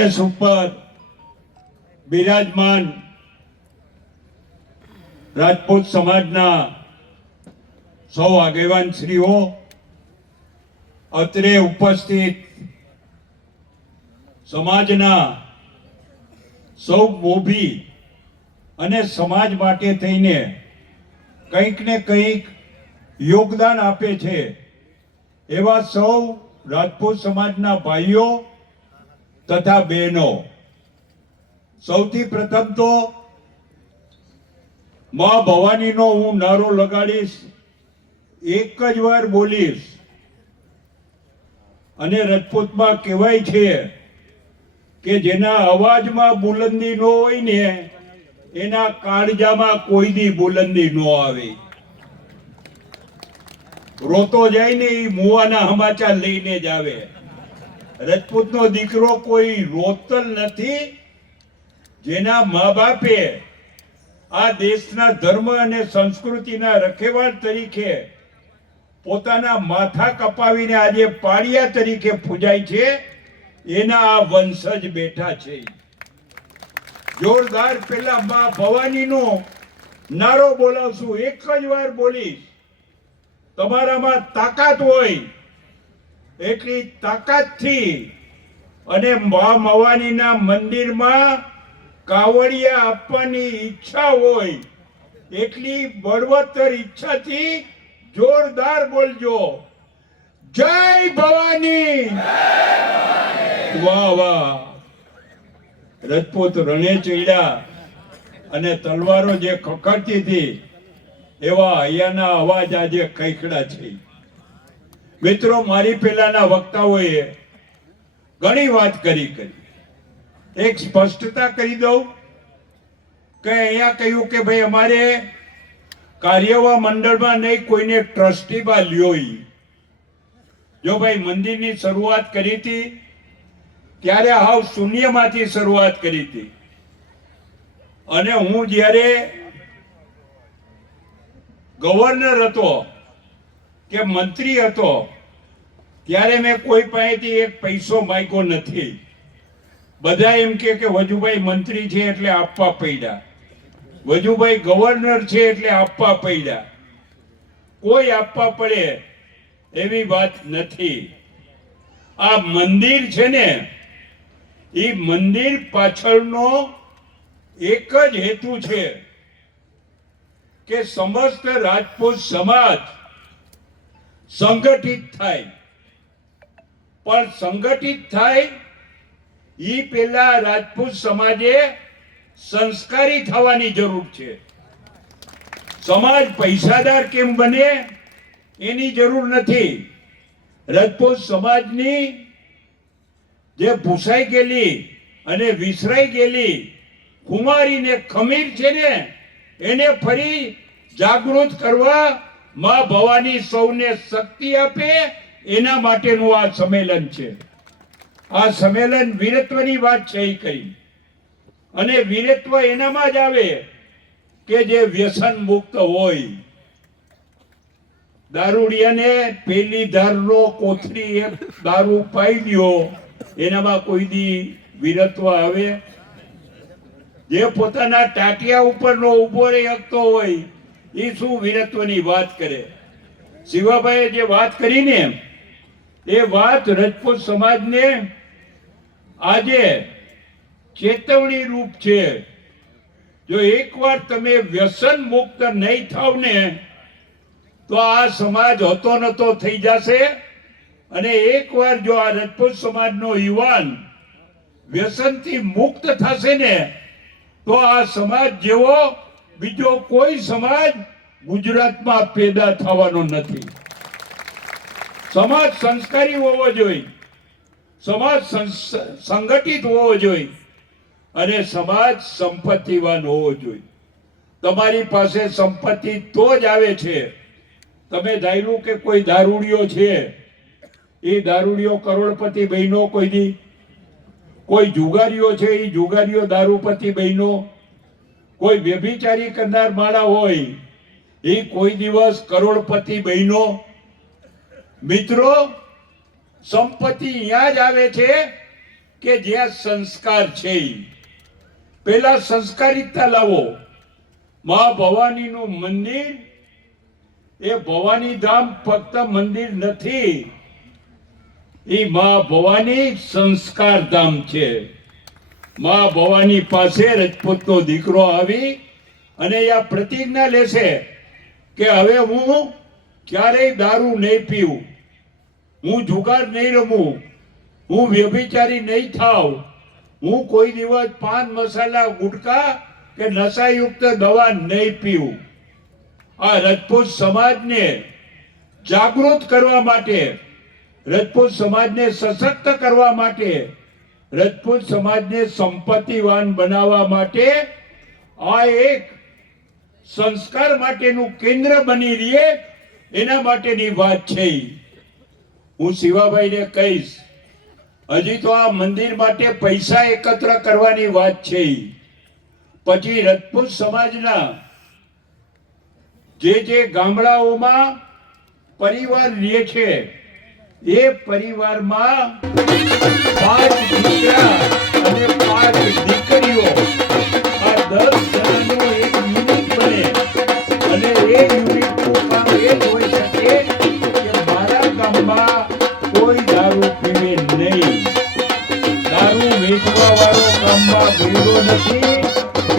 Dash ઉપર બિરાજમાન રાજપૂત સમાજના સૌ આગેવાન શ્રીઓ, અત્રે ઉપસ્થિત સમાજના સૌ મોભી અને સમાજ માટે થઈને કંઈક ને કંઈક યોગદાન આપે છે એવા સૌ રાજપૂત સમાજના ભાઈઓ તથા બહેનો, સૌથી પ્રથમ તો માં ભવાનીનો હું નારો લગાડીશ, એક જ વાર બોલીશ. અને રાજપૂતમાં કહેવાય છે કે જેના અવાજમાં બુલંદી ન હોય ને એના કાળજામાં કોઈ દી બુલંદી ન આવે. રોતો જાય ને એ મુવાના સમાચાર લઈને જ આવે. રાજપૂતનો દીકરો કોઈ રોતલ નથી. જેના મા બાપે આ દેશના ધર્મ અને સંસ્કૃતિના રખેવાળ તરીકે પોતાના માથા કપાવીને આજે પાળિયા તરીકે પૂજાય છે, એના આ વંશજ બેઠા છે. જોરદાર પેલા માં ભવાનીનો નારો બોલાવશું, એક જ વાર બોલીશ. તમારામાં તાકાત હોય એટલી તાકાતથી અને મા ભવાનીના મંદિરમાં કાવડિયા આપવાની ઈચ્છા હોય એટલી બળવત્તર ઈચ્છાથી જોરદાર બોલજો, જય ભવાની. વાહ વાહ. રાજપૂત રણે ચડ્યા અને તલવારો જે ખખડતી હતી એવા અહીંયાના અવાજ આજે ખૈખડા છે. મિત્રો, મારી પહેલાના વક્તાઓએ ઘણી વાત કરી. એક સ્પષ્ટતા કરી દઉં કે અહીંયા કહ્યું કે ભાઈ અમારે કાર્યવાહ મંડળમાં નહીં, કોઈને ટ્રસ્ટીમાં લ્યો. જો ભાઈ મંદિરની શરૂઆત કરી હતી ત્યારે હાવ શૂન્યમાંથી શરૂઆત કરી હતી. અને હું જ્યારે ગવર્નર હતો કે મંત્રી હતો ત્યારે મેં કોઈ પાસેથી એક પૈસો માંગ્યો નથી. બધા એમ કે વજુભાઈ મંત્રી છે એટલે આપવા પડ્યા, વજુભાઈ ગવર્નર છે એટલે આપવા પડ્યા. કોઈ આપવા પડે એવી વાત નથી. આ મંદિર છે ને, એ મંદિર પાછળનો એક જ હેતુ છે કે સમસ્ત રાજપૂત સમાજ સંગઠિત થાય. પણ સંગઠિત થાય એ પેલા રાજપૂત સમાજે સંસ્કારી થવાની જરૂર છે. સમાજ પૈસાદાર કેમ બને એની જરૂર નથી. રાજપૂત સમાજની જે ભૂસાઈ ગયેલી અને વિસરાઈ ગયેલી કુમારીને ખમીર છે ને, એને ફરી જાગૃત કરવા માં ભવાની સૌને શક્તિ આપે, એના માટેનું આ સંમેલન છે. આ સંમેલન વીરત્વની વાત છે એ કહી. અને વીરત્વ એનામાં જ આવે કે જે વ્યસન મુક્ત હોય. દારૂડિયાને પેલી ધારનો કોથળી એક દારૂ પાઈ દો, એનામાં કોઈ દી વીરત્વ આવે? જે પોતાના ટાટિયા ઉપરનો ઉભો રહી શકતો હોય એ શું વીરત્વની વાત કરે? શિવાભાઈએ જે વાત કરી ને એ વાત રાજપૂત સમાજને આજે ચેતવણી રૂપ છે. જો એકવાર તમે વ્યસન મુક્ત નહીં થાવ ને તો આ સમાજ હતો નતો થઈ જશે. અને એકવાર જો આ રાજપૂત સમાજનો યુવાન વ્યસનથી મુક્ત થશે ને તો આ સમાજ જેવો બીજો કોઈ સમાજ ગુજરાતમાં પેદા થવાનો નથી. સમાજ સંસ્કારી હોવો જોઈએ, સમાજ સંગઠિત હોવો જોઈએ અને સમાજ સંપત્તિવાન હોવો જોઈએ. તમારી પાસે સંપત્તિ તો જ આવે છે. તમે ધાર્યું કે કોઈ દારૂડિયો છે, એ દારૂડિયો કરોડપતિ બહેનો કોઈ દી? કોઈ જુગારીઓ છે, એ જુગારીઓ દારૂપતિ બહેનો? કોઈ વ્યભિચારી કરનાર માળા હોય એ કોઈ દિવસ કરોડપતિ બહેનો? મિત્રો, સંપત્તિ અહીંયા જ આવે છે કે જે આ સંસ્કાર છે પેલા સંસ્કારિતતા લાવો. મા ભવાનીનું મંદિર એ ભવાની ધામ ફક્ત મંદિર નથી, એ મા ભવાની સંસ્કાર ધામ છે. મા ભવાની પાસે રજપૂતનો દીકરો આવી અને આ પ્રતિજ્ઞા લેશે કે હવે હું ક્યારેય દારૂ નહીં પીવું, હું જુગાર નહીં રમું, હું વ્યભિચારી નહીં થાવ, હું કોઈ દિવસ પાન મસાલા ગુટકા કે નશાયુક્ત દવા નહીં પીવું. આ રજપૂત સમાજને જાગૃત કરવા માટે, રજપૂત સમાજને સશક્ત કરવા માટે, રજપૂત સમાજને સંપત્તિવાન બનાવવા માટે આ એક સંસ્કાર માટેનું કેન્દ્ર બની રહે એના માટેની વાત છે. હું શિવાભાઈને કહીશ, હજી તો આ મંદિર માટે પૈસા એકત્ર કરવાની વાત છે. પછી રજપૂત સમાજના જે ગામડાઓમાં પરિવાર રહે છે એ પરિવારમાં 5 દીકરા અને 5 દીકરીઓ આ 10 જણાનું એક યુનિટ બને અને એ યુનિટનું કામ એ જ હોઈ શકે કે મારા ગામમાં કોઈ દારૂ પીવે નહીં, દારૂ વેચવા વાળો ગામમાં ભેગો નથી,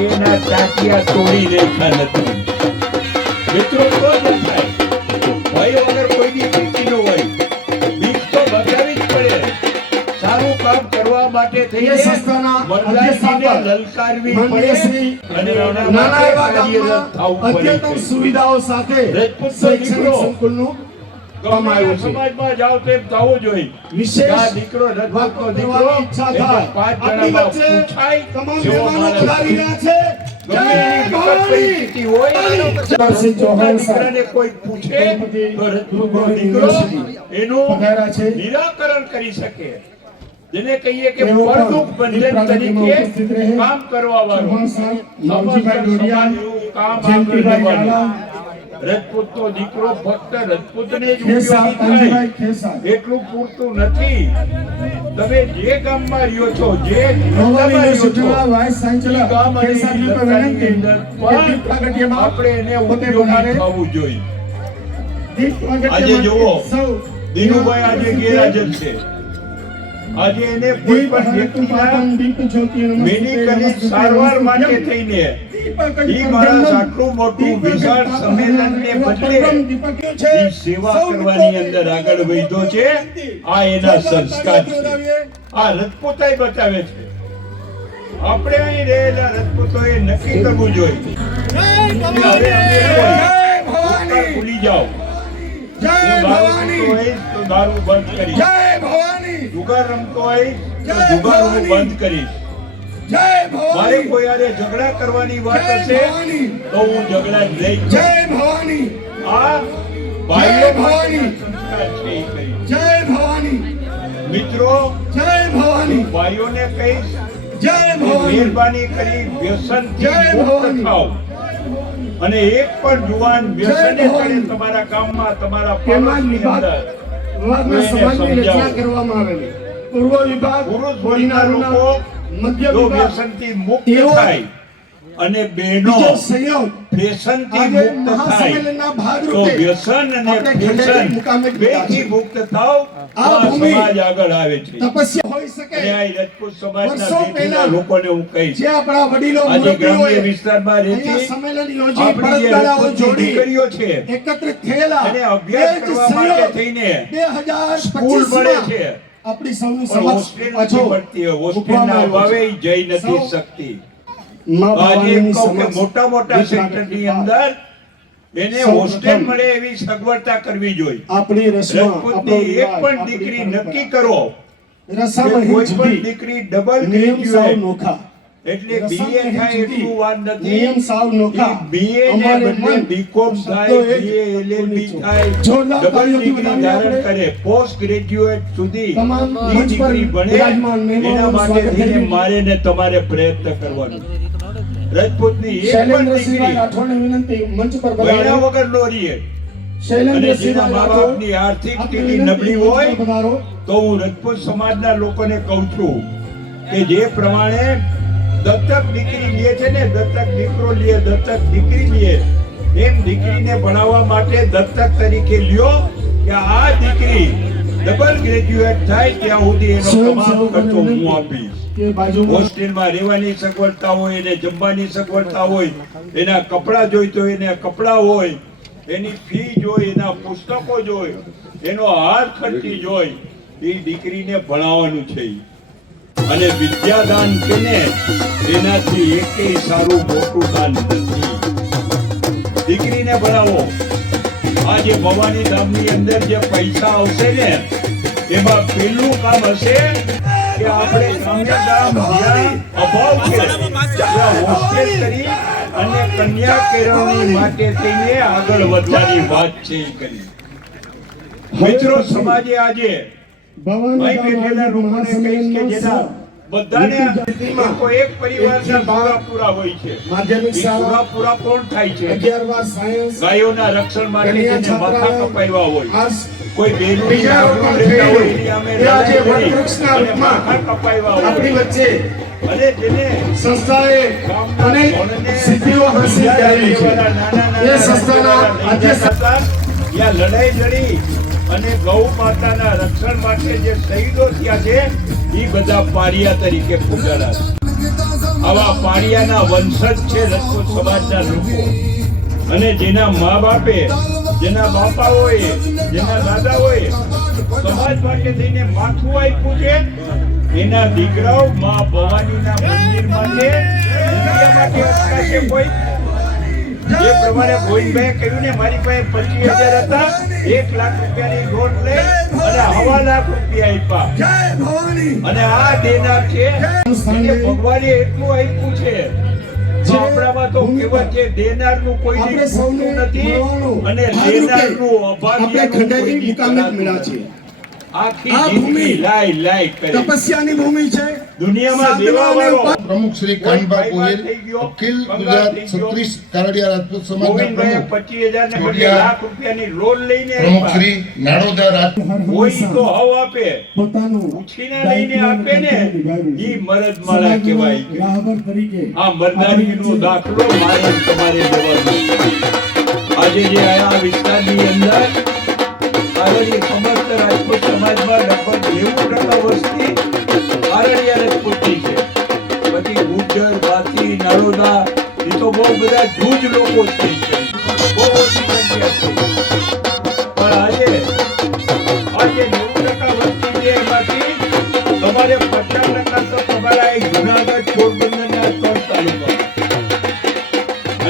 એના ટાંટિયા તોડી નાખ્યા નથી. મિત્રો તો જ થાય, ભય વગર કોઈની ભીતી ન હોય, બીક તો બચાવવી જ પડે. સારું કામ કરવા માટે થઈને મરદાનીને લલકારવી પડે અને એના માટે કાર્યરત થવું પડે. સુવિધાઓ સાથે શૈક્ષણિક સંકુલનું કમાયું છે. સમાજમાં જાવ તેમ થવું જોઈએ. વિશેષ દીકરો રજપૂતનો દીકરો ઈચ્છા થાય. 5 આપણી જણામાં વચ્ચે પૂછાય તમામ જેવો મહેમાનો માણસ પધારી રહ્યા છે. જય ભવાની. દીકરાને કોઈ પૂછે તો રજપૂતનો દીકરો એનું નિરાકરણ કરી શકે. જેને કહીએ કે પરદુખ બંધન તરીકે કામ કરવા વાળો કામ આગળ કરવાનું. રજપૂતનો દીકરો ફક્ત રજપૂતને જ ઉપયોગી થાય એટલું પૂરતું નથી. તમે જે ગામમાં રહ્યો છો, જે આપણે એને ઉપયોગી થવું જોઈએ. આજે જુઓ, દિનુભાઈ આજે ગેરહાજર છે. આજે એને કોઈ પણ વ્યક્તિના મેડિકલી સારવાર માટે થઈને ઈ માણસ આટલું મોટું વિશાળ સંમેલનને બદલે ઈ સેવા કરવાની અંદર આગળ વધ્યો છે. આ એના સંસ્કાર છે. આ રજપૂતાઈ બતાવે છે. આપણે અહીં રહેલા રજપૂતોએ નક્કી કરવું જોઈએ ભૂલી જાઓ, દારૂ બંધ કરીશ, જુગાર રમતો હોય તો જુગાર હું બંધ કરીશ, મારે કોઈ આરે ઝઘડા કરવાની વાત હશે તો હું ઝઘડા જ નહીં કરું. આ ભાઈઓ સંસ્કાર છે એ કરીશ. મિત્રો, ભાઈઓને કહીશ મહેરબાની કરી વ્યસનથી મુક્ત થાઓ અને એક પણ જુવાન વ્યસને ચડે તમારા ગામમાં, તમારા પાડોશની અંદર સમાજની રચના કરવામાં આવેલી પૂર્વ વિભાગ પુરુષ વર્ગના લોકો જો વ્યસનથી મુક્ત થાય અને બહેનો વ્યસનથી મુક્ત થાય તો વ્યસન અને ફેશન બેથી મુક્ત થાવ તો આ સમાજ આગળ આવે છે. તપસ્યા હોઈ શકે. અને આ રજપૂત સમાજના બેટીના લોકોને હું કહીશ, જે આપણા વડીલો આજે ગ્રામ્ય વિસ્તારમાં રહેતી સંમેલન યોજી આપણી જે રજપૂત દીકરીઓ છે એકત્રિત થયેલા અને અભ્યાસ કરવા માટે થઈને 2025 સ્કૂલ મળે છે. આપણી સૌની પણ હોસ્ટેલ નથી મળતી. હોસ્ટેલના અભાવે જઈ નથી શકતી. આજે કહું કે મોટા મોટા સેન્ટરની અંદર એને હોસ્ટેલ મળે એવી સગવડતા કરવી જોઈએ. આપણી રજપૂતની એક પણ દીકરી નક્કી કરો, કોઈ પણ દીકરી ડબલ ગ્રેજ્યુએટ એટલે બીએ થાય એટલું વાત નથી. નિયમ સાવ નોખા. બીએ ને બદલે બીકોમ થાય, બીએ એલએલબી થાય, ડબલ ડિગ્રી ધારણ કરે, પોસ્ટ ગ્રેજ્યુએટ સુધી ઈ દીકરી ભણે. એના માટે થઈને મારે ને તમારે પ્રયત્ન કરવાનો. રજપૂતની એક પણ દીકરી ભણ્યા વગર નો રહે અને જેના મા બાપની આર્થિક સ્થિતિ નબળી હોય તો હું રજપૂત સમાજના લોકોને કહું છું કે જે પ્રમાણે દત્તક દીકરી લે છે ને, દત્તક દીકરો લે, દત્તક દીકરી લે, એમ દીકરીને ભણાવવા માટે દત્તક તરીકે લ્યો કે આ દીકરી ડબલ ગ્રેજ્યુએટ થાય ત્યાં સુધી એનો તમામ ખર્ચો હું આપીશ. કે બાજુમાં હોસ્ટેલમાં રહેવાની સગવડતા હોય, એને જમવાની સગવડતા હોય, એના કપડાં જોઈતો હોય, એને કપડાં હોય, એની ફી જોઈ, એના પુસ્તકો જોઈ, એનો હાર ખર્ચી જોઈ, એ દીકરીને ભણાવવાનું છે. અને વિદ્યાદાન કેને એનાથી એકેય સારું મોટું દાન નથી. દીકરીને ભણાવો. આ જે ભવાની ધામની અંદર જે પૈસા આવશે ને, એમાં પેલું કામ હશે કે આપણે કન્યાદાન જ્યાં અભાવ છે ત્યાં હોસ્ટેલ કરી અને કન્યા કેળવણી માટે થઈને આગળ વધવાની વાત છે એ કરી. મિત્રો, સમાજે આજે ભાઈ બેઠેલા લોકોને કહીશ કે જેના બધાને એક પરિવારના પૂરા પૂરા હોય છે. માધ્યમિક એ શાળા પૂરા પૂરા કોણ થાય છે? 11 સાયન્સ ગાયોના રક્ષણ માટે જેને માથા કપાવ્યા હોય, કોઈ બહેનોની બીજા આબરૂ રોગમાં લેતા હોય એની અમે એ આજે લડાઈ કરી વટવૃક્ષના અને રૂપમાં માથા કપાવ્યા આપણી હોય વચ્ચે અને જેને સંસ્થાએ અનેક સિદ્ધિઓ હાંસલ કરેલી છે. એ સંસ્થાના અધ્યક્ષ યા લડાઈ લડી અને ગૌ માતાના રક્ષણ માટે જે શહીદો થયા છે એ બધા પારિયા તરીકે પૂજાના છે. આવા પારિયાના વંશજ છે રજપૂત સમાજના લોકો. અને જેના મા બાપે, જેના બાપાઓએ, જેના દાદાઓએ સમાજ માટે થઈને માથું આપ્યું છે, એના દીકરાઓ મા ભવાનીના મંદિર માટે, દુનિયા માટે અટકાશે કોઈ? જે પ્રમાણે ગોવિંદભાઈએ કહ્યું ને, મારી પાસે 25,000 હતા, 1 લાખ રૂપિયાની લોન લઈ અને 1.5 લાખ રૂપિયા આપ્યા. અને આ દેનાર છે એને ભગવાને એટલું આપ્યું છે. તો આપણામાં તો કહેવત છે, દેનારનું કોઈને આપણે સૌને ખૂટતું નથી મળવાનું. અને લેનારનું આપણે અભાગ્યનું ખંડેરી કોઈની મુકામે જ કરાતું મળ્યા નથી. છીએ. આખી આ જિંદગી ભૂમિ લાઈ લાઈ કરી. તપસ્યાની ભૂમિ છે. દુનિયામાં દેવાવાળો પ્રમુખ શ્રી કાનબા ગોહિલ, અખિલ ગુજરાત ક્ષત્રિય કારડિયા રાજપૂત સમાજના ગોવિંદભાઈએ પ્રમુખ 25,000 ને બદલે લાખ રૂપિયાની લોન લઈને પ્રમુખ આપ્યા. શ્રી નાડોદા રાજ કોઈ તો હવ આપે, પોતાનું ઉછીના લઈને આપે ને, ઈ મરદમાળા કહેવાય. રાહબર તરીકે આ મરદારીનો દાખલો મારે તમારે દેવાનો. આજે જે આ વિસ્તારની અંદર આરડી સમસ્ત રાજપૂત સમાજમાં લગભગ 90% વસ્તી આરડિયા રાજપૂતની છે. પછી ગુર્જર, ભાતી, નાડોદા, એ તો બહુ બધા જૂજ લોકો જ છે. બહુ ઓછી સંખ્યા છે. પણ આજે 90% વસ્તી છે, એમાંથી તમારે 50% તો તમારા એક જુનાગઢ, પોરબંદરના 3 તાલુકા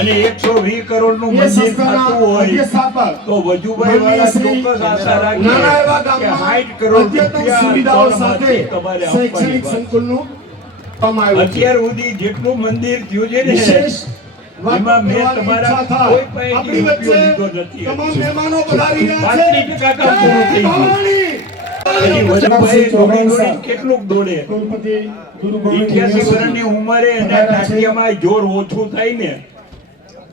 અને 120 કરોડનું એ મંદિર સંસ્થાના થતું હોય અધ્યક્ષાપક તો વજુભાઈ વાળા ચોક્કસ આશા નાના એવા રાખીએ કે ગામમાં 60 કરોડ અદ્યતન રૂપિયા સુવિધાઓ ગોળમાંથી સાથે તમારે શૈક્ષણિક આપવાની વાત. સંકુલનું આપવામાં આવ્યું છે. અત્યાર સુધી જેટલું મંદિર થયું છે ને, વિશેષ વાત એમાં મેં કરવાની તમારા ઈચ્છા થાય. કોઈ પાસેથી આપણી રૂપિયો વચ્ચે લીધો નથી. તમામ મહેમાનો પધારી રહ્યા છે. 35% કામ પૂરું થઈ ગયું. ભવાની. હજી વજુભાઈ દોડી દોડી કેટલુંક દોડે. કુલપતિ ગુરુ 88 વર્ષની ઉંમરે એને ટાટિયામાં જોર ઓછું થાય ને,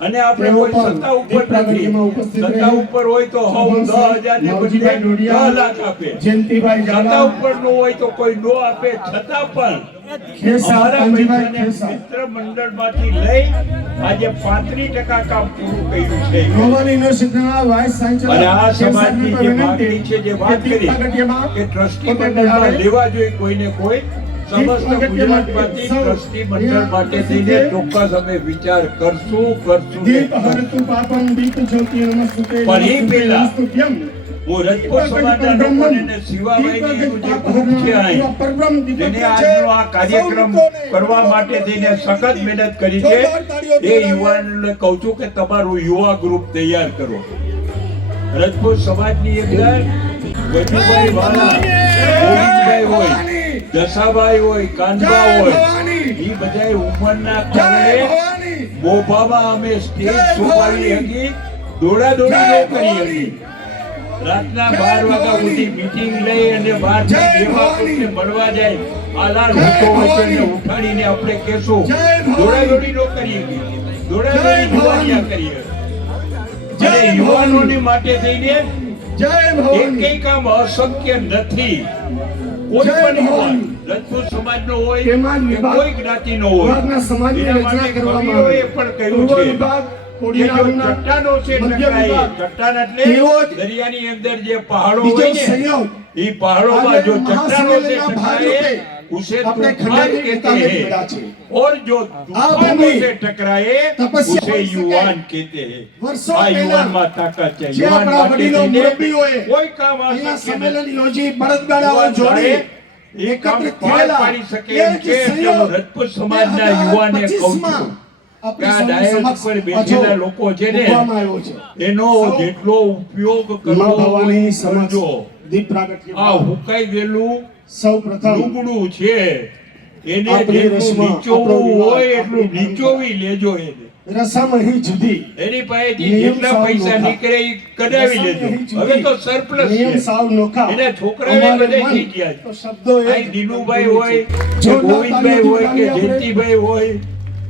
અને આપણે કોઈ સત્તા ઉપર નથી, સત્તા ઉપર હોય તો હવ 10,000 ને બદલે 10 લાખ આપે. જયંતિભાઈ સત્તા ઝાલા, ઉપર નો હોય તો કોઈ નો આપે, છતાં પણ ખેસા, અમારા કાનજીભાઈ પૈસાને ખેસા. મિત્ર મંડળમાંથી લઈ આજે 35% કામ પૂરું કર્યું છે. ગ્લોબલ યુનિવર્સિટીના વાઇસ ચાન્સેલર અને આ સમાજની જે વિનંતી માગણી છે, જે વાત કે કરી પગથિયામાં કે ટ્રસ્ટી પોતે મંડળમાં પધારે. લેવા જોઈએ કોઈને કોઈ. સમસ્ત ગુજરાતમાંથી ટ્રસ્ટી મંડળ માટે થઈને ચોક્કસ અમે વિચાર કરશું. દીપ હરતુ પાપમ દીપ જ્યોતિ નમસ્તુતે પણ એ પહેલા નમસ્તુભ્યમ. હું રજપૂત સમાજના લોકોને ને શિવાભાઈની એનું જે ગ્રુપ છે અહીં, જેને આજનો આ કાર્યક્રમ કરવા માટે થઈને સખત મહેનત કરી છે, એ યુવાનોને કહું છું કે તમારું યુવા ગ્રુપ તૈયાર કરો. રજપૂત સમાજની અંદર વજુભાઈ વાળા, ગોવિંદભાઈ હોય, જસાભાઈ હોય, કાનબા હોય, એ બધા ઉંમરના કારણે મોભામાં અમે સ્ટેજ શોભાવી હતી, દોડાદોડી ન કરી હતી. રાતના 12 વાગ્યા સુધી મીટિંગ લઈ અને 12 થી 2 વાગે મળવા જાય, આલાર હોતો હોય તો એને ઉઠાડીને આપણે કહેશું દોડાદોડી ન કરીએ, દોડાદોડી યુવાનિયા કરીએ. અને યુવાનોને માટે થઈને જય ભવાની. એકેય કામ અશક્ય નથી. કોઈ પણ યુવાન રજપૂત સમાજનો હોય તેમાં કે વિભાગ કોઈ જ્ઞાતિનો હોય વિભાગના સમાજની એના રચના માટે કરવામાં કવિઓએ આવી. પણ કહ્યું પૂર્વ છે વિભાગ કે જો કોડીનારના ચટ્ટાનો છે મધ્ય ટકરાય, વિભાગ ચટ્ટાન એટલે તેઓ જ દરિયાની અંદર જે પહાડો બીજો હોય ને સંયોગ એ પહાડોમાં આજે જો ચટ્ટાનો છે મહાસંમેલનના ટકરાય ભાગરૂપે उसे આપણે तूफान ખંડારી कहते મુકામે हैं મળ્યા છે. और जो આ तूफानों ભૂમિ से टकराए તપસ્યા उसे કરી શકે. युवान कहते हैं વર્ષો આ પહેલા યુવાનમાં તાકાત છે જે યુવાન આપણા માટે વડીલો થઈને મુરબ્બીઓએ કોઈ કામ આ અહીંયા શક્ય સંમેલન નથી. યોજી બળદગાડાઓ યુવાન જોડી એ કામ એકત્રિત પાર થયેલા પાડી શકે એ એમ જ છે એટલે સંયોગ હું રજપૂત સમાજના યુવાને કહું છું કે આ ડાયસ ઉપર બેઠેલા લોકો છે ને એનો જેટલો ઉપયોગ કરવો હોય એ કરજો. આ હુકાઈ ગયેલું સૌ પ્રથમ ડુંગળું છે એને આપણી જેટલું રસમાં નીચોવવું આપણો હોય વિવાહ, એટલું આપણી નીચોવી લેજો એને. રસમ અહીં જુદી એની પાસેથી નિયમ જેટલા સાવ પૈસા નોખા. નીકળે એ કઢાવી લેજો. હવે તો સરપ્લસ નિયમ છે. સાવ નોખા એના છોકરાએ અમારે બધે મન જીત્યા છે. તો શબ્દો એ કાંઈ દિનુભાઈ હોય કે જોરદાર ગોવિંદભાઈ હોય કે તાળીઓથી જયંતિભાઈ હોય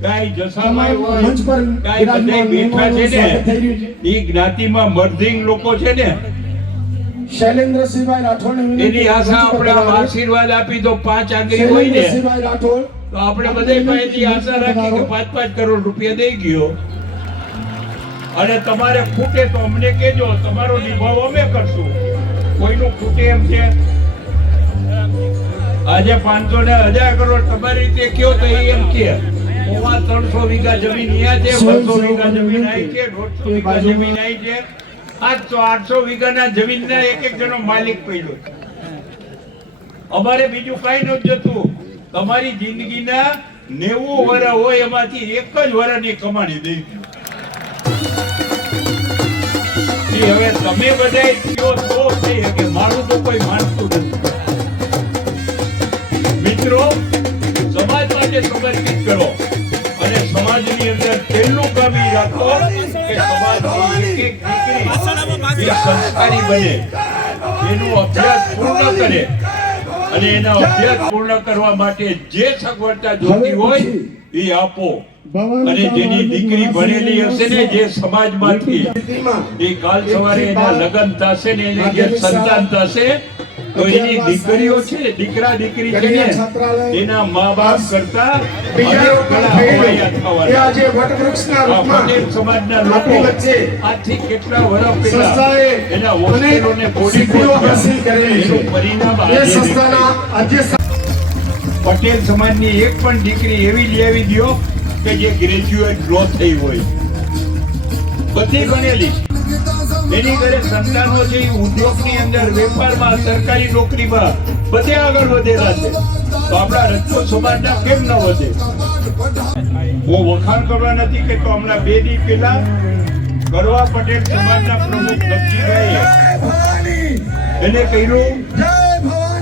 કાંઈ જસાભાઈ હોય મંચ પર કાંઈ બધે બેઠા છે સ્વાગત થઈ ને રહ્યું છે. એ જ્ઞાતિમાં મર્ધિંગ લોકો છે ને શૈલેન્દ્રસિંહભાઈ રાઠોડને વિનંતી એની આશા મંચ પર આપણે આમ પધારો. આશીર્વાદ આપી તો 5 આંગળી હોય ને શૈલેન્દ્રસિંહભાઈ રાઠોડ તો આપણે બધે પાસેથી આશા રાખી કે 5-5 કરોડ રૂપિયા દઈ ગયો અને તમારે ખૂટે તો અમને કહેજો, તમારો નિભાવ અમે કરશું. કોઈનું ખૂટે એમ છે આજે 500 ને 1000 કરોડ તમારી રીતે કયો તો એ એમ કે 300 વીઘા જમીન અહીંયા છે, 200 વીઘા જમીન અહીં છે, 150 વીઘા જમીન અહીં છે. 800 વીઘાના જમીનના એક જણો માલિક પડ્યો છે. અમારે બીજું કઈ નથી જતું. તમારી જિંદગીના 90 વર્ષ હોય એમાંથી એક જ વર્ષની કમાણી દઈ દો. હવે તમે બધાય કયો તો થઈ શકે, મારું તો કોઈ માનતું નથી. મિત્રો, સમાજ માટે સમર્પિત કરો અને સમાજની અંદર પહેલું કામ એ રાખો કે સમાજની એક દીકરી એ સંસ્કારી બને, એનો અભ્યાસ પૂર્ણ કરે અને એના અભ્યાસ પૂર્ણ કરવા માટે જે સગવડતા જોતી હોય એ આપો. અને જેની દીકરી ભણેલી હશે ને જે સમાજમાંથી એ કાલ સવારે એના લગ્ન થશે ને એને જે સંતાન થશે તો એની દીકરીઓ છે, દીકરા દીકરી છે ને એના મા બાપ કરતા અનેક ગણા હવાયા થવાના. આજે વટવૃક્ષના આ રૂપમાં પટેલ સમાજના લોકો આપણી વચ્ચે આજથી કેટલા વર્ષ પહેલા સંસ્થાએ એના હોસ્ટેલોને બોડી સિદ્ધિઓ હાંસલ કરેલી છે. એનું પરિણામ એ આજે સંસ્થાના આજે પટેલ સમાજની એક પણ દીકરી એવી લેવી દ્યો કે જે ગ્રેજ્યુએટ લો થઈ હોય, બધી ભણેલી એની ઘરે સંતાનો છે એ ઉદ્યોગની અંદર, વેપારમાં, સરકારી નોકરીમાં બધે આગળ વધેલા છે. તો આપણા રજપૂત સમાજના કેમ ન વધે? હું વખાણ કરવા નથી કે તો હમણાં 2 દી પહેલા ગરવા પટેલ સમાજના પ્રમુખ ગપજીભાઈએ એને કહ્યું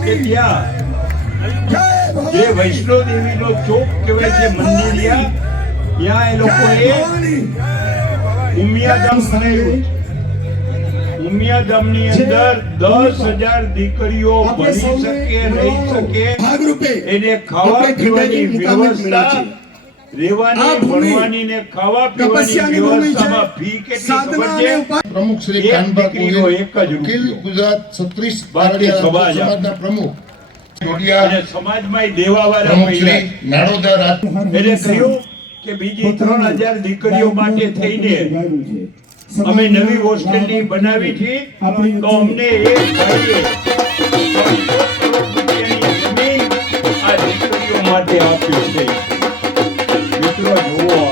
કે ત્યાં જે વૈષ્ણો દેવીનો ચોક કહેવાય છે મંદિરિયા, ત્યાં એ લોકોએ ઉમિયાધામ બનાવ્યું. ઉમિયાધામની અંદર 10,000 દીકરીઓ ભણી શકે, રહી શકે, ભાગરૂપે એને ખાવા પીવાની વ્યવસ્થા, રહેવાની, આ ભૂમિ ભણવાની ને ખાવા પીવાની તપસ્યાની ભૂમિ છે. વ્યવસ્થામાં ફી કેટલી સાધના ખબર છે? અને ઉપાય પ્રમુખ શ્રી એક કાનભા દીકરીનો ગોહિલ, એક જ અખિલ રૂપિયો. ગુજરાત 36 બાકી કારડિયા સમાજ સમાજના પ્રમુખ જોડિયા અને સમાજમાં દેવાવાળા પ્રમુખ મહિલા શ્રી નાડોદા રાજ એટલે કહ્યું કે બીજી 3,000 દીકરીઓ માટે થઈને અમે નવી હોસ્ટેલની બનાવી છે. તો અમને એક ભાઈએ 300 કરોડ રૂપિયાની જમીન આ દીકરીઓ માટે આપ્યું છે. મિત્રો જુઓ,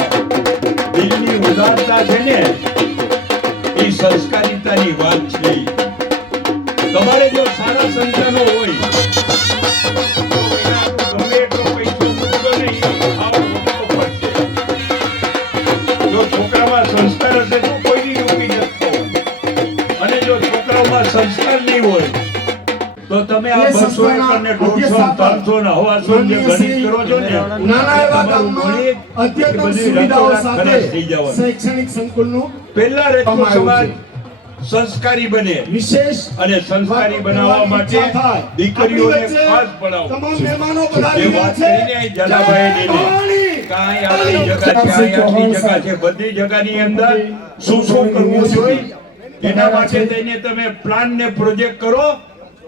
દિલની ઉદારતા છે ને એ સંસ્કારિતાની વાત છે. તમારે જો સારા સંતાનો હોય તો એના ગમે એટલો પૈસો મૂકશો ને એ ભાવ વધતો પડશે. જો છોકરામાં સંસ્કાર હશે તો કોઈની રૂપી નથી. અને જો છોકરાઓમાં સંસ્કાર નહીં હોય તો તમે આ 200 એકર ને 150 300 ને 150 જે ગણિત કરો છો ને નાના એવા તમારું ગામમાં ગણિત અદ્યતન બધી સુવિધાઓ રાતોરાત ખલાસ થઈ સાથે જવાનું. શૈક્ષણિક સંકુલનું પહેલા રજપૂત આવ્યું સમાજ છે. સંસ્કારી બને વિશેષ અને સંસ્કારી બનાવવા માટે દીકરીઓને ખાસ ભણાવો. તમામ મહેમાનો જે પધારી વાત રહ્યા કરીને છે. જલાભાઈ ભવાની. કાંઈ આપણી જગા છે, અહીં આટલી જગા છે, બધી જગાની અંદર શું શું કરવું જોઈએ એના માટે થઈને તમે પ્લાન ને પ્રોજેક્ટ કરો.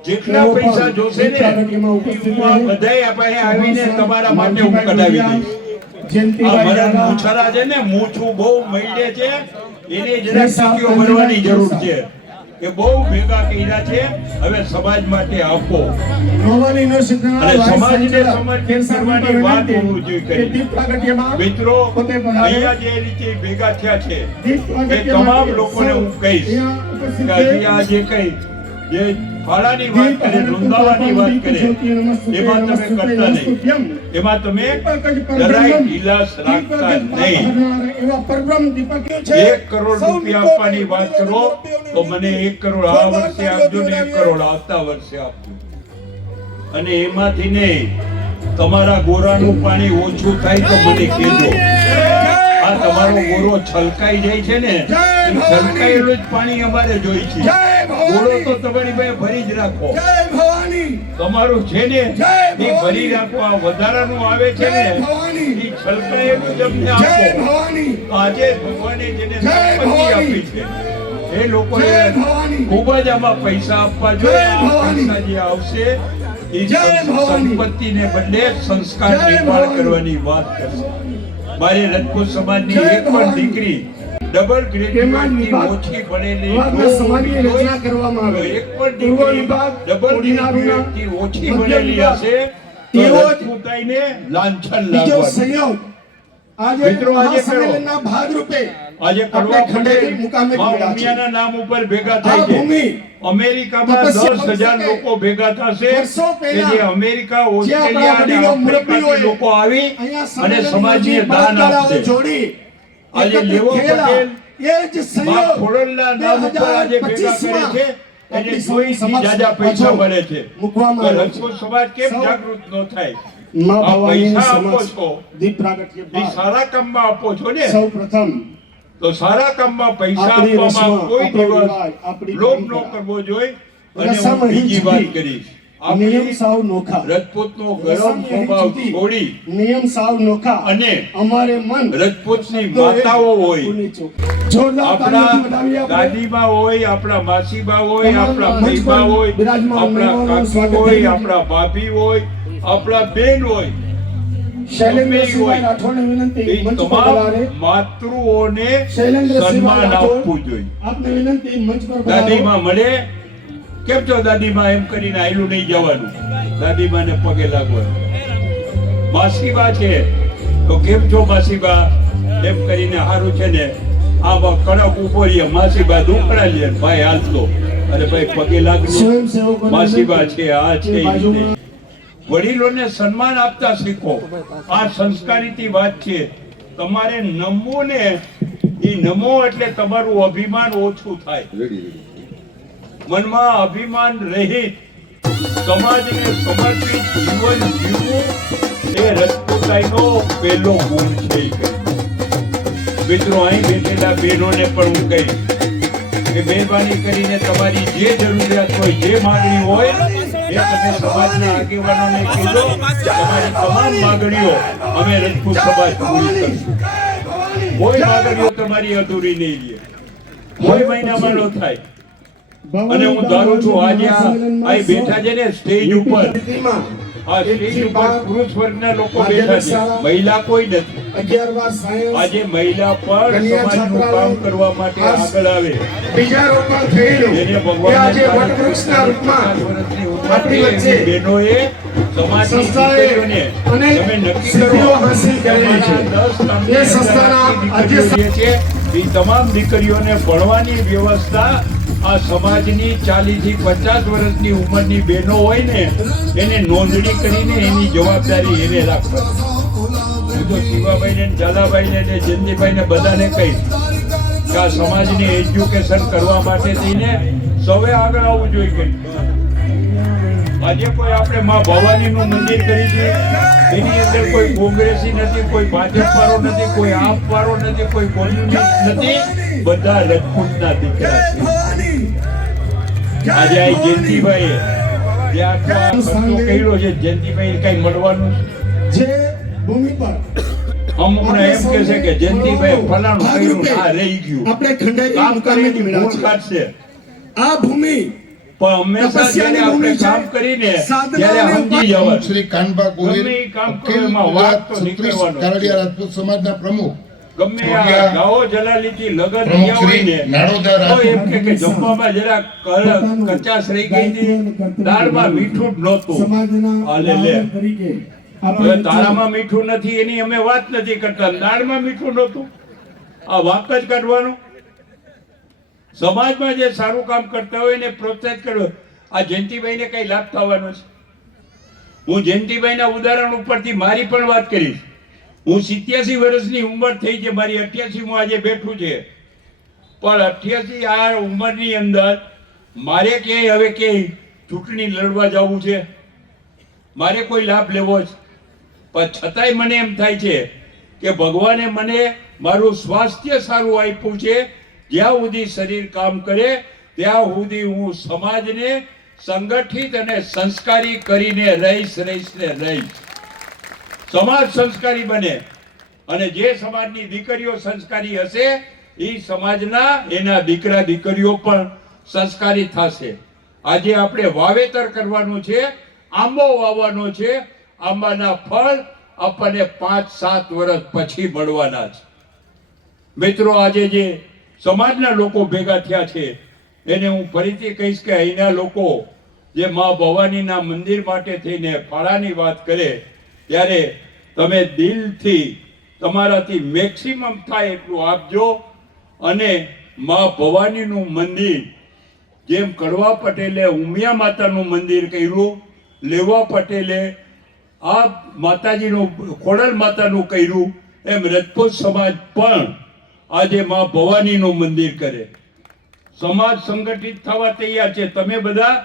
જેટલા પૈસા જોશે ને હું આ બધાય પાસે આવીને તમારા માટે હું કઢાવી દઈશ. આ મારા મૂછારા છે ને, મૂછું બહુ મૈડે છે, એને જરાક ટાંકીઓ ભરવાની જરૂર છે. એ બહુ ભેગા કર્યા છે, હવે સમાજ માટે આપો અને સમાજને સમર્પિત કરવાની વાત હોવું જોઈએ. મિત્રો, અહીંયા જે રીતે ભેગા થયા છે એ તમામ લોકોને હું કહીશ કે આજે આ જે કઈ જે ફાળાની વાત કરે, નોંધાવાની વાત કરે, એમાં તમે કરતા નહીં, એમાં તમે જરાય ઢીલાસ રાખતા નહીં. 1 કરોડ રૂપિયા આપવાની વાત કરો તો મને 1 કરોડ આ વર્ષે આપજો ને 1 કરોડ આવતા વર્ષે આપજો. અને એમાંથી નહીં તમારા ગોરાનું પાણી ઓછું થાય તો મને કહેજો. આ તમારો ગોરો છલકાઈ જાય છે ને, છલકાયેલું જ પાણી અમારે જોઈ છે. ગોળો તો તમારી પાસે ભરી જ રાખો, તમારું છે ને એ ભરી રાખો. આ વધારાનું આવે છે ને એ છલકાયેલું જ અમને આપો. આજે ભગવાને જેને સંપત્તિ આપી છે એ લોકોએ ખૂબ જ આમાં પૈસા આપવા જોઈએ. આ પૈસા જે આવશે એ સંપત્તિને બદલે સંસ્કાર નિર્માણ કરવાની વાત કરશે. મારી રાજપૂત સમાજની એક પણ દીકરી ડબલ ગ્રેજ્યુએટથી ઓછી ભણેલી એક પણ દીકરી ડબલ ગ્રેજ્યુએટથી ઓછી ભણેલી હશે તો રાજપૂતાઈને લાંછન લાગવાનું. મિત્રો, આજે સંમેલનના ભાગરૂપે આજે કડવા ખંડેરી ઉમિયાના નામ ઉપર ભેગા થાય છે. અમેરિકામાં 10,000 લોકો ભેગા થશે કે જે અમેરિકા, ઓસ્ટ્રેલિયા અને આફ્રિકાથી લોકો આવી અને સમાજને દાન આપશે. આજે લેવો પટેલ માં ખોડલના નામ ઉપર આજે ભેગા કરે છે, એને જોઈથી જાજા પૈસા મળે છે. તો રાજપૂત સમાજ કેમ જાગૃત ન થાય? આ પૈસા આપો છો એ સારા કામમાં આપો છો ને. સૌપ્રથમ તો સારા કામમાં પૈસા આપવામાં કોઈ દિવસ લોભ ન કરવો જોઈએ. અને હું બીજી વાત કરીશ, નિયમ સાવ નોખા, રાજપૂતનો ગરમ સ્વભાવ છોડી નિયમ સાવ નોખા અને અમારે મન રાજપૂતની માતાઓ હોય, આપણા દાદીમાં હોય, આપણા માસીબા હોય, આપણા ભાઈબા હોય, આપણા કાકી હોય, આપણા ભાભી હોય, આપણા બેન હોય, માતૃઓને સન્માન આપવું જોઈએ. દાદીમાં મળે, કેમ છો દાદીમાં એમ કરીને આયલું નહીં જવાનું, દાદીમાં ને પગે લાગવાનું. માસીબા છે તો કેમ છો માસીબા એમ કરીને હારું છે ને આમાં કડક ઉભો રહીએ, માસીબા દુખડા લે, ભાઈ હાલતો અરે ભાઈ પગે લાગજો, માસીબા છે આ છે. વડીલોને સન્માન આપતા શીખો. આ સંસ્કારીથી વાત છે. તમારે નમવું ને, એ નમો એટલે તમારું અભિમાન ઓછું થાય. મનમાં અભિમાન રહિત સમાજને સમર્પિત જીવન જીવવું એ રાજપૂતાઈનો પહેલો ગુણ છે. મિત્રો, અહીં બેઠેલા બહેનોને પણ હું કહીશ કે મહેરબાની કરીને તમારી જે જરૂરિયાત હોય, જે માંગણી હોય એ તમે સમાજના આગેવાનોને કહેજો. તમારી તમામ માંગણીઓ અમે રાજપૂત સમાજ પૂરી કરશું. કોઈ માંગણીઓ તમારી અધૂરી નહીં રહે, કોઈ મહિનામાં ન થાય. અને હું ધારું છું આજે આ બેઠા છે ને સ્ટેજ ઉપર, આ સ્ટેજ ઉપર પુરુષ વર્ગના લોકો બેઠા છે, મહિલા કોઈ નથી. આજે મહિલા પણ સમાજનું કામ કરવા માટે આગળ આવે. એને ભગવાનને બહેનોએ સમાજની દીકરીઓને તમે નક્કી કરો એ તમામ દીકરીઓને ભણવાની વ્યવસ્થા આ સમાજની 40 થી 50 વર્ષની ઉંમરની બહેનો હોય ને એને નોંધણી કરીને એની જવાબદારી એને રાખવાની. હું તો શિવાભાઈને, ઝાલાભાઈને, જયંતિભાઈને બધાને કહીશ કે આ સમાજની એજ્યુકેશન કરવા માટે થઈને સૌએ આગળ આવવું જોઈએ. આજે કોઈ આપણે માં ભવાનીનું મંદિર કરી છે, એની અંદર કોઈ કોંગ્રેસી નથી, કોઈ ભાજપ વાળો નથી, કોઈ આપ વાળો નથી, કોઈ કોમ્યુનિસ્ટ નથી, બધા રાજપૂતના દીકરા છે. આજે આ જયંતિભાઈ જે આટલો ખર્ચો કર્યો છે, જયંતિભાઈ કઈ મળવાનું જે ભૂમિ પર અમુકને એમ કે છે કે જયંતિભાઈ ફલાણું કર્યું, આ રહી ગયું, આપણે ખંડેરી કામ કરીને મૂળ કાઢશે. આ ભૂમિ પણ હંમેશા જ્યારે આપણે કામ કરીને ત્યારે સમજી જવાનું. શ્રી કાનભા ગોહિલ ગમે એ કામ કરો અખિલ એમાં વાત ગુજરાત તો 36 નીકળવાનો. કારડિયા રાજપૂત સમાજના પ્રમુખ ગમે આ ગાઓ જલાલીથી લગન પ્રમુખ થયા હોય શ્રી ને નાડોદા તો એમ રાજપૂત કે જમવામાં જરા કચાશ રહી ગઈ હતી, દાળમાં મીઠું જ નહોતું. સમાજના હાલે લે. નાગરિક તરીકે હવે આપણે તાળામાં મીઠું નથી એની અમે વાત નથી કરતા, દાળમાં મીઠું નહોતું, આ વાંક જ કાઢવાનો. સમાજમાં જે સારું કામ કરતા હોય એને પ્રોત્સાહિત કરવું. આ જયંતિભાઈને કઈ લાભ થવાનો છે? હું જયંતિભાઈના ઉદાહરણ ઉપરથી મારી પણ વાત કરીશ. હું 87 વર્ષની ઉંમર થઈ છે, મારી 88 માં આજે બેઠું છે, પણ 88 આ ઉંમરની અંદર મારે ક્યાંય હવે ક્યાંય ચૂંટણી લડવા જવું છે, મારે કોઈ લાભ લેવો છે, પણ છતાંય મને એમ થાય છે કે ભગવાને મને મારું સ્વાસ્થ્ય સારું આપ્યું છે. જ્યાં સુધી શરીર કામ કરે ત્યાં સુધી હું સમાજને સંગઠિત અને સંસ્કારી કરીને રહીશ. સમાજ સંસ્કારી બને અને જે સમાજની દીકરીઓ સંસ્કારી હશે એ સમાજના એના દીકરા દીકરીઓ પણ સંસ્કારી થશે. આજે આપણે વાવેતર કરવાનું છે, આંબો વાવવાનો છે, આંબાના ફળ આપણને 5-7 વર્ષ પછી મળવાના છે. મિત્રો, આજે જે સમાજના લોકો ભેગા થયા છે એને હું ફરીથી કહીશ કે અહીંના લોકો જે મા ભવાનીના મંદિર માટે થઈને ફાળાની વાત કરે ત્યારે તમે દિલથી તમારાથી મેક્સિમમ થાય એટલું આપજો. અને મા ભવાનીનું મંદિર જેમ કડવા પટેલે ઉમિયા માતાનું મંદિર કર્યું, લેવા પટેલે આ માતાજીનું ખોડલ માતાનું કર્યું, એમ રજપૂત સમાજ પણ આજે મા ભવાનીનું મંદિર કરે. સમાજ સંગઠિત થવા તૈયાર છે. તમે બધા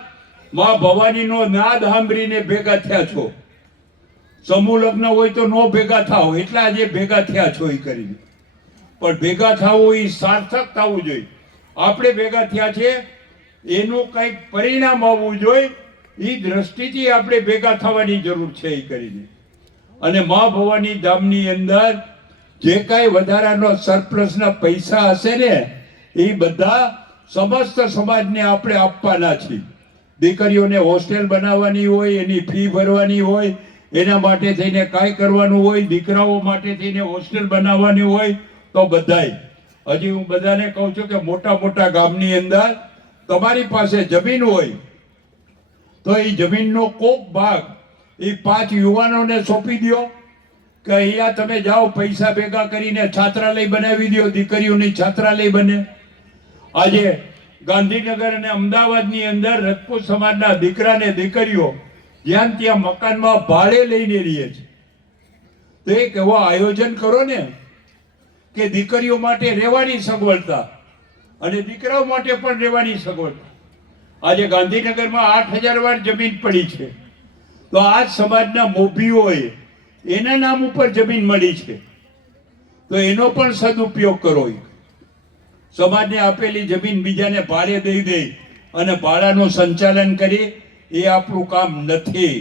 મા ભવાનીનો નાદ સાંભળીને ભેગા થયા છો. સમૂહ લગ્ન હોય તો નો ભેગા થાવ, એટલા આજે ભેગા થયા છો એ કરીને. પણ ભેગા થવું એ સાર્થક થવું જોઈએ. આપણે ભેગા થયા છે એનું કંઈક પરિણામ આવવું જોઈએ, એ દ્રષ્ટિથી આપણે ભેગા થવાની જરૂર છે એ કરીને. અને મા ભવાની ધામની અંદર જે કાંઈ વધારાનો સરપ્લસના પૈસા હશે ને એ બધા સમસ્ત સમાજને આપણે આપવાના છીએ. દીકરીઓને હોસ્ટેલ બનાવવાની હોય, એની ફી ભરવાની હોય, એના માટે થઈને કાંઈ કરવાનું હોય, દીકરાઓ માટે થઈને હોસ્ટેલ બનાવવાની હોય તો બધાય. હજી હું બધાને કહું છું કે મોટા મોટા ગામની અંદર તમારી પાસે જમીન હોય તો એ જમીનનો કોક ભાગ એ 5 યુવાનોને સોંપી દો કે અહીંયા તમે જાઓ, પૈસા ભેગા કરીને છાત્રાલય બનાવી દો, દીકરીઓની છાત્રાલય બને. આજે ગાંધીનગર અને અમદાવાદની અંદર રજપૂત સમાજના દીકરા ને દીકરીઓ જ્યાં ત્યાં મકાનમાં ભાડે લઈને રહીએ છે. તો એક એવો આયોજન કરો ને કે દીકરીઓ માટે રહેવાની સગવડતા અને દીકરાઓ માટે પણ રહેવાની સગવડતા. આજે ગાંધીનગરમાં 8000 વાર જમીન પડી છે, તો આ સમાજના મોભીઓએ એના નામ ઉપર જમીન મળી છે, તો એનો પણ સદુપયોગ કરો. સમાજને આપેલી જમીન બીજાને ભાડે દઈ દે અને ભાડાનું સંચાલન કરી એ આપણું કામ નથી.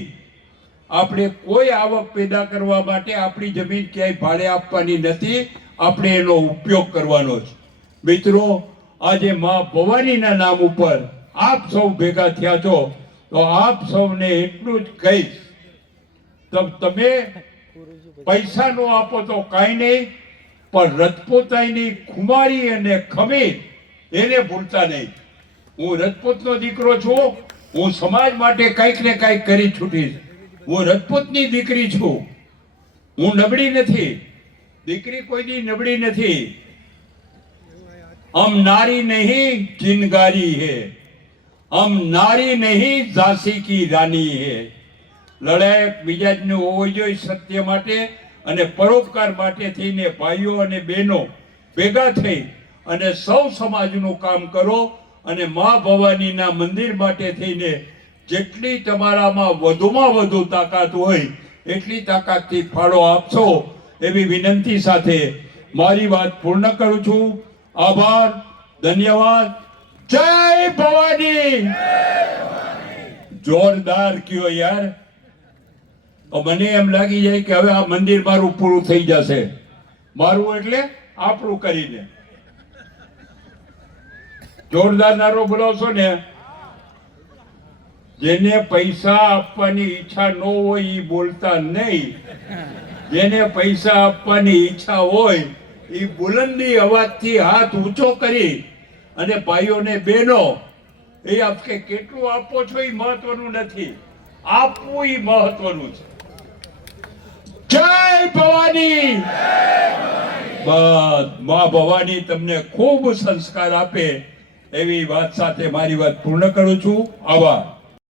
આપણે કોઈ આવક પેદા કરવા માટે આપણી જમીન ક્યાંય ભાડે આપવાની નથી, આપણે એનો ઉપયોગ કરવાનો છે. મિત્રો, આજે મા ભવાનીના નામ ઉપર આપ સૌ ભેગા થયા છો તો આપ સૌને એટલું જ કહીશ, તમે પૈસા નો આપો તો કાંઈ નહીં, પણ રજપૂતાઈની ખુમારી અને ખમીર એને ભૂલતા નહીં. હું રજપૂતનો દીકરો છું, હું સમાજ માટે કંઈક ને કંઈક કરી છૂટીશ. હું રજપૂતની દીકરી છું, હું નબળી નથી. દીકરી કોઈની નબળી નથી. હમ નારી નહીં ચિનગારી હે, હમ નારી નહીં ઝાંસી કી રાની હે. લડાઈ બીજાનું હોવી જોઈએ સત્ય માટે અને પરોપકાર માટે થઈને ભાઈઓ અને બહેનો ભેગા થઈ અને સૌ સમાજનું કામ કરો અને મા ભવાનીના મંદિર માટે થઈને જેટલી તમારામાં વધુમાં વધુ તાકાત હોય એટલી તાકાતથી ફાળો આપશો એવી વિનંતી સાથે મારી વાત પૂર્ણ કરું છું. આભાર, ધન્યવાદ. જય ભવાની. જોરદાર કયો યાર. મને એમ લાગી જાય કે હવે આ મંદિર મારું પૂરું થઈ જશે. મારું એટલે આપણું કરીને જોરદાર નારો બોલાવશો ને જેને પૈસા આપવાની ઈચ્છા ન હોય એ બોલતા નહીં, જેને પૈસા આપવાની ઈચ્છા હોય એ બુલંદી અવાજથી હાથ ઊંચો કરી અને ભાઈઓને બહેનો એ આપ કે કેટલું આપો છો એ મહત્વનું નથી, આપવું એ મહત્વનું છે. જય ભવાની. બસ માં ભવાની તમને ખૂબ સંસ્કાર આપે એવી વાત સાથે મારી વાત પૂર્ણ કરું છું. આભાર.